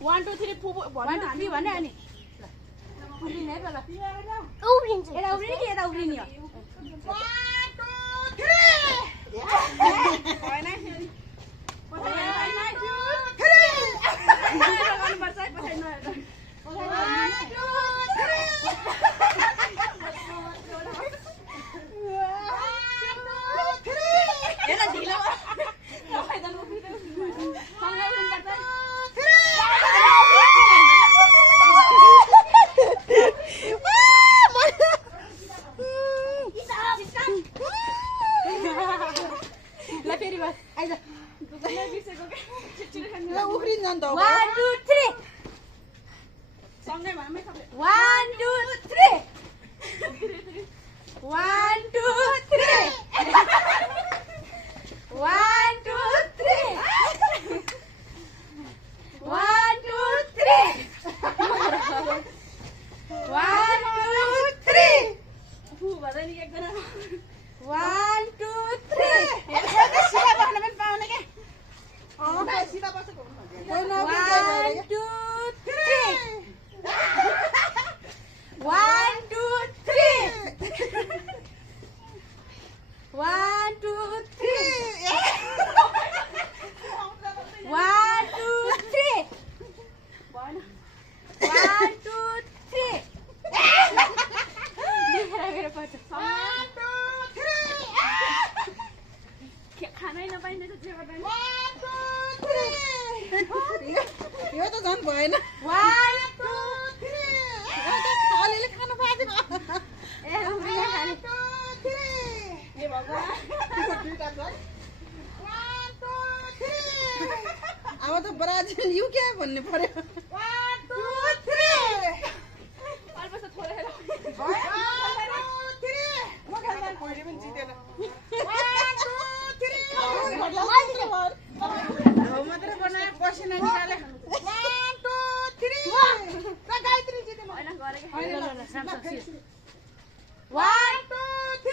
1 2 3 फु 1 2 3 भने अनि उफ्रिने है ल उफ्रिन्छ यता उफ्रिने कि यता उफ्रिने हो 1 2 3 हैन उफ्रिन जान्छ 1 2 3 सँगै भनौँ है 1 2 3 1 2 3 1 2 3 1 2 3 1 2 3 फु भन्दै नि एकजना 1 2 3 सिधा बस्न पनि पाउने के सिधा बसेको 1 2 3 1 2 3 1 2 3 1 2 3 भएन 1 2 3 मेरो पर्छ 1 2 3 खानै नपाइने त जे गर्दैन 1 2 3 यो त झन् भएन 1 2 अलिअलि खानु पाएको ए उफ्रिने खाने 1 2 3 ए भगवान दुईटा छ 1 2 3 अब त ब्राजिल युके भन्ने पर्यो 1 2 3 अल्पस थोरै हेर 1 2 3 म खेल्दा कोही पनि जितेन 1 2 3 मात्रै बनायो पसिना निकाले 1 2 3 ल गायत्री जितेन हैन गरे के ल 1 2 3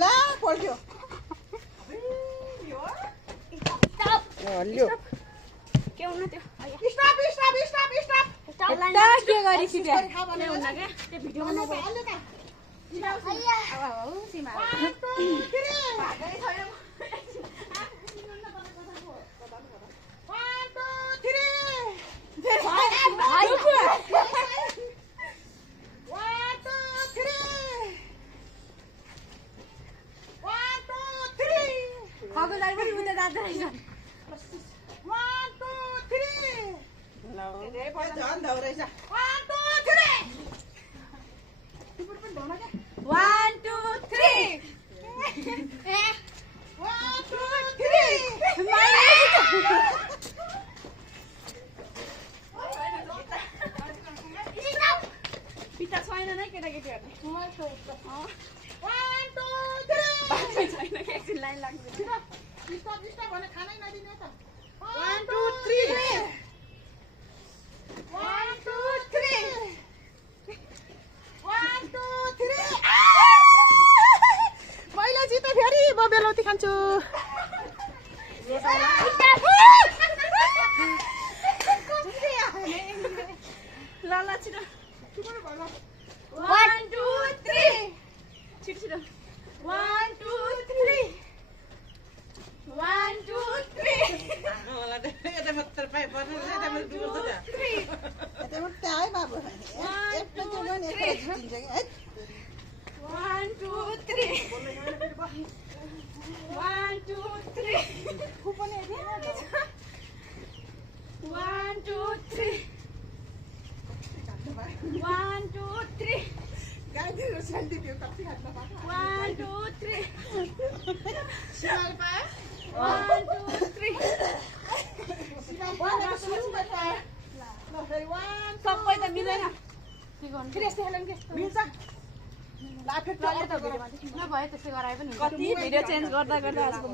ल पल्ट्यो हल्यो के हुन त्यो stop stop stop stop stop line के गरि सिधै खा भने हुन के त्यो भिडियोमा नभए हल्यो त अब सीमा 1 2 3 भागै छैन 1 2 3 खगो दाइ पनि उता जाँदै रहेछ झन् धौ रहेछ 1 2 3 तिम्रो पनि धौना के 1 2 3 1 2 पिता छैन नै केटाकेटीहरू 1 2 3 छैन कि एकछिन लाइन लाग्छ स्टप भने खानै नदिने त 1 2 3 1 2 3 1 2 3 पहिला जिते फेरि म बेलौती खान्छु ल ल छिटो 1 2 3 छिटो छिटो 1 2 3 1 2 3 यता मात्र पाइ पर्छ यता मात्र डुब्छ त यता मात्र आइ बाबु एकटा चाहिँ नि एकटा जितिन्छ के है 1 2 3 1 2 3 कुपन 1 2 3 1 2 3 गाईहरु सेल्फी त्यो कति खान्छ पाका 1 2 3 सिमाल पाए 1 2 3 सिमाल सुरु गर्छ ल फेरि 1 सबै त मिल्दैन के गर्नु फेरि यस्तो हेर्नु के मिल्छ ल फेरि ल त भिडियोमा नभए त्यसै गराए पनि कति भिडियो चेन्ज गर्दा गर्दा आजको म